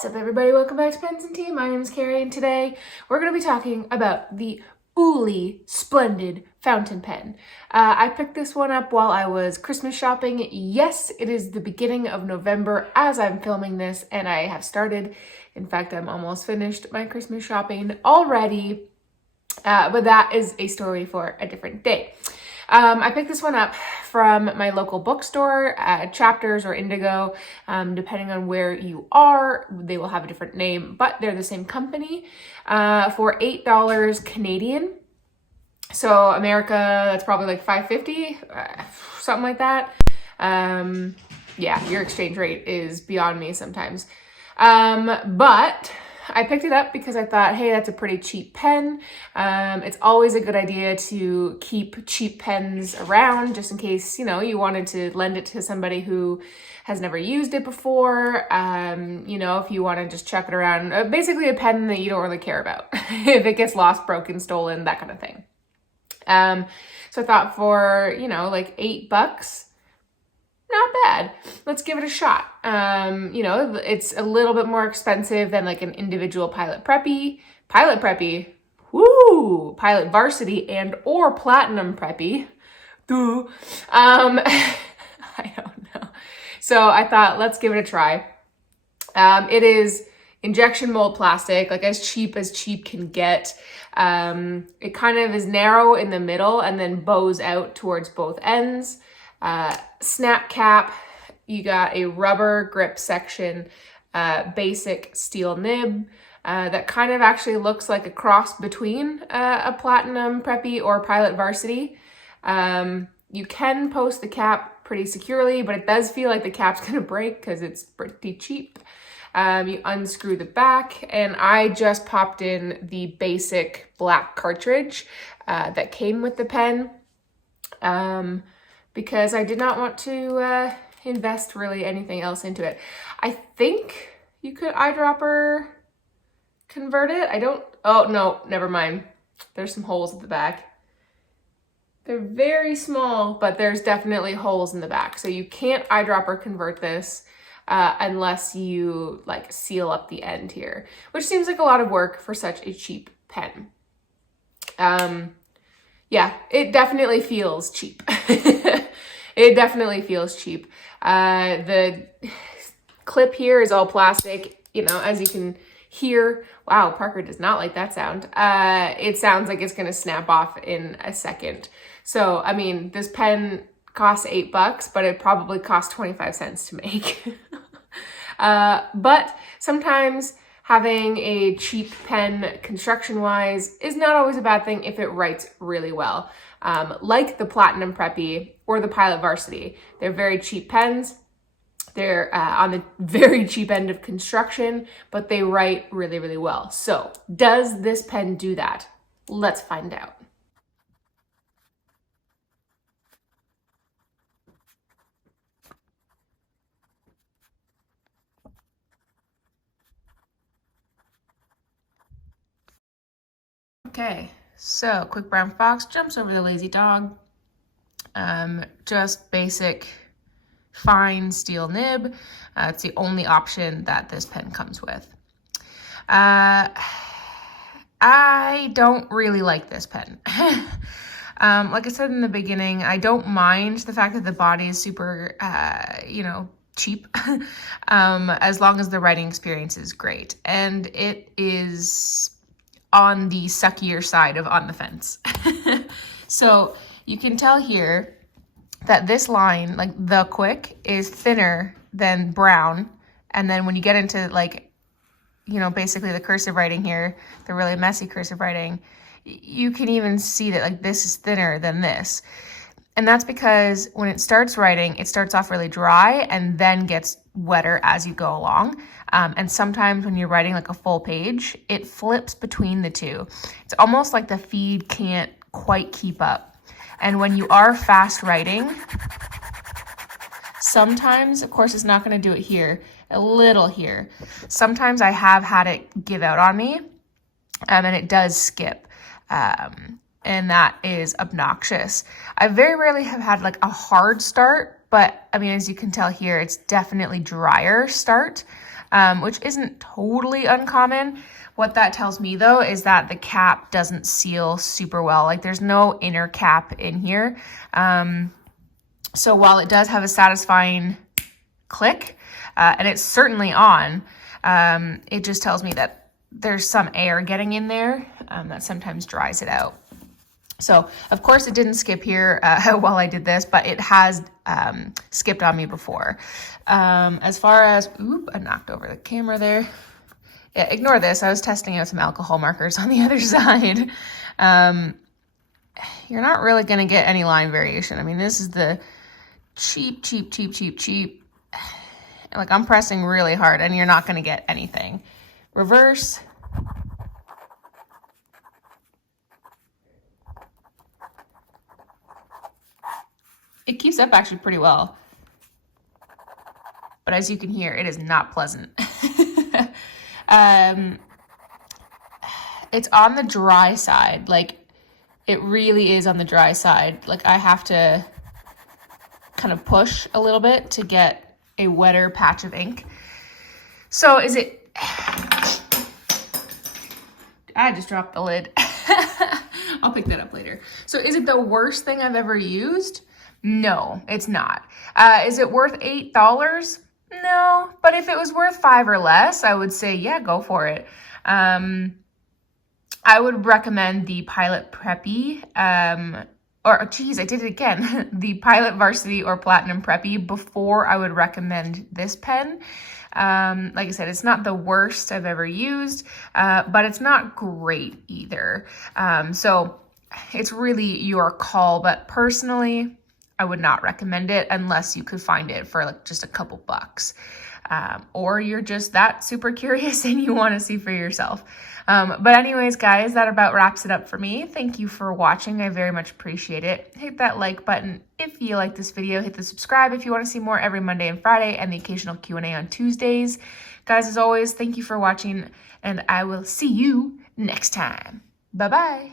What's up, everybody? Welcome back to Pens and Tea. My name is Carrie, and today we're going to be talking about the Uli Splendid fountain pen. I picked this one up while I was Christmas shopping. Yes, it is the beginning of November as I'm filming this, and I have started. In fact, I'm almost finished my Christmas shopping already, but that is a story for a different day. I picked this one up from my local bookstore, Chapters or Indigo, depending on where you are. They will have a different name, but they're the same company, for $8 Canadian. So America, that's probably like $5.50, something like that. Yeah, your exchange rate is beyond me sometimes. But I picked it up because I thought, hey, that's a pretty cheap pen. It's always a good idea to keep cheap pens around just in case, you wanted to lend it to somebody who has never used it before. If you want to just chuck it around, basically a pen that you don't really care about. If it gets lost, broken, stolen, that kind of thing. So I thought for, like $8, not bad. Let's give it a shot. It's a little bit more expensive than like an individual Pilot Preppy, Pilot Varsity and or Platinum Preppy. I don't know. So I thought, let's give it a try. It is injection mold plastic, like as cheap can get. It kind of is narrow in the middle and then bows out towards both ends. Snap cap, you got a rubber grip section, basic steel nib, that kind of actually looks like a cross between a Platinum Preppy or Pilot Varsity. You can post the cap pretty securely, but it does feel like the cap's gonna break because it's pretty cheap. You unscrew the back, and I just popped in the basic black cartridge that came with the pen. Because I did not want to invest really anything else into it. I think you could eyedropper convert it. Oh no, never mind. There's some holes at the back. They're very small, but there's definitely holes in the back. So you can't eyedropper convert this unless you like seal up the end here, which seems like a lot of work for such a cheap pen. Yeah, it definitely feels cheap. It definitely feels cheap. The clip here is all plastic, as you can hear. Wow, Parker does not like that sound. It sounds like it's gonna snap off in a second. So, I mean, this pen costs $8, but it probably costs 25 cents to make. But sometimes having a cheap pen construction-wise is not always a bad thing if it writes really well. Like the Platinum Preppy or the Pilot Varsity. They're very cheap pens. They're on the very cheap end of construction, but they write really, really well. So does this pen do that? Let's find out. Okay, so Quick Brown Fox jumps over the lazy dog. Just basic fine steel nib. It's the only option that this pen comes with. I don't really like this pen. Like I said in the beginning, I don't mind the fact that the body is super, cheap, as long as the writing experience is great. And it is on the suckier side of on the fence. So you can tell here that this line, like the Quick, is thinner than brown. And then when you get into basically the cursive writing here, the really messy cursive writing, you can even see that like this is thinner than this. And that's because when it starts writing, it starts off really dry and then gets wetter as you go along. And sometimes when you're writing like a full page, it flips between the two. It's almost like the feed can't quite keep up. And when you are fast writing, sometimes, of course, it's not going to do it here, a little here. Sometimes I have had it give out on me, and it does skip. And that is obnoxious. I very rarely have had like a hard start, but I mean, as you can tell here, it's definitely drier start. which isn't totally uncommon. What that tells me though is that the cap doesn't seal super well. Like there's no inner cap in here. So while it does have a satisfying click, and it's certainly on, it just tells me that there's some air getting in there that sometimes dries it out. So of course it didn't skip here while I did this, but it has skipped on me before. As far as, I knocked over the camera there. Yeah, ignore this. I was testing out some alcohol markers on the other side. You're not really going to get any line variation. I mean, this is the cheap. Like I'm pressing really hard and you're not going to get anything. Reverse. It keeps up actually pretty well. But as you can hear, it is not pleasant. It's on the dry side. Like it really is on the dry side. Like I have to kind of push a little bit to get a wetter patch of ink. So is it, I just dropped the lid. I'll pick that up later. So is it the worst thing I've ever used? No, it's not. Is it worth $8? No, but if it was worth $5 or less, I would say, yeah, go for it. I would recommend the Pilot Preppy, or geez, I did it again. The Pilot Varsity or Platinum Preppy before I would recommend this pen. Like I said, it's not the worst I've ever used, but it's not great either. So it's really your call, but personally, I would not recommend it unless you could find it for like just a couple bucks. Or you're just that super curious and you want to see for yourself. But anyways, guys, that about wraps it up for me. Thank you for watching. I very much appreciate it. Hit that like button if you like this video. Hit the subscribe if you want to see more every Monday and Friday and the occasional Q&A on Tuesdays. Guys, as always, thank you for watching and I will see you next time. Bye-bye.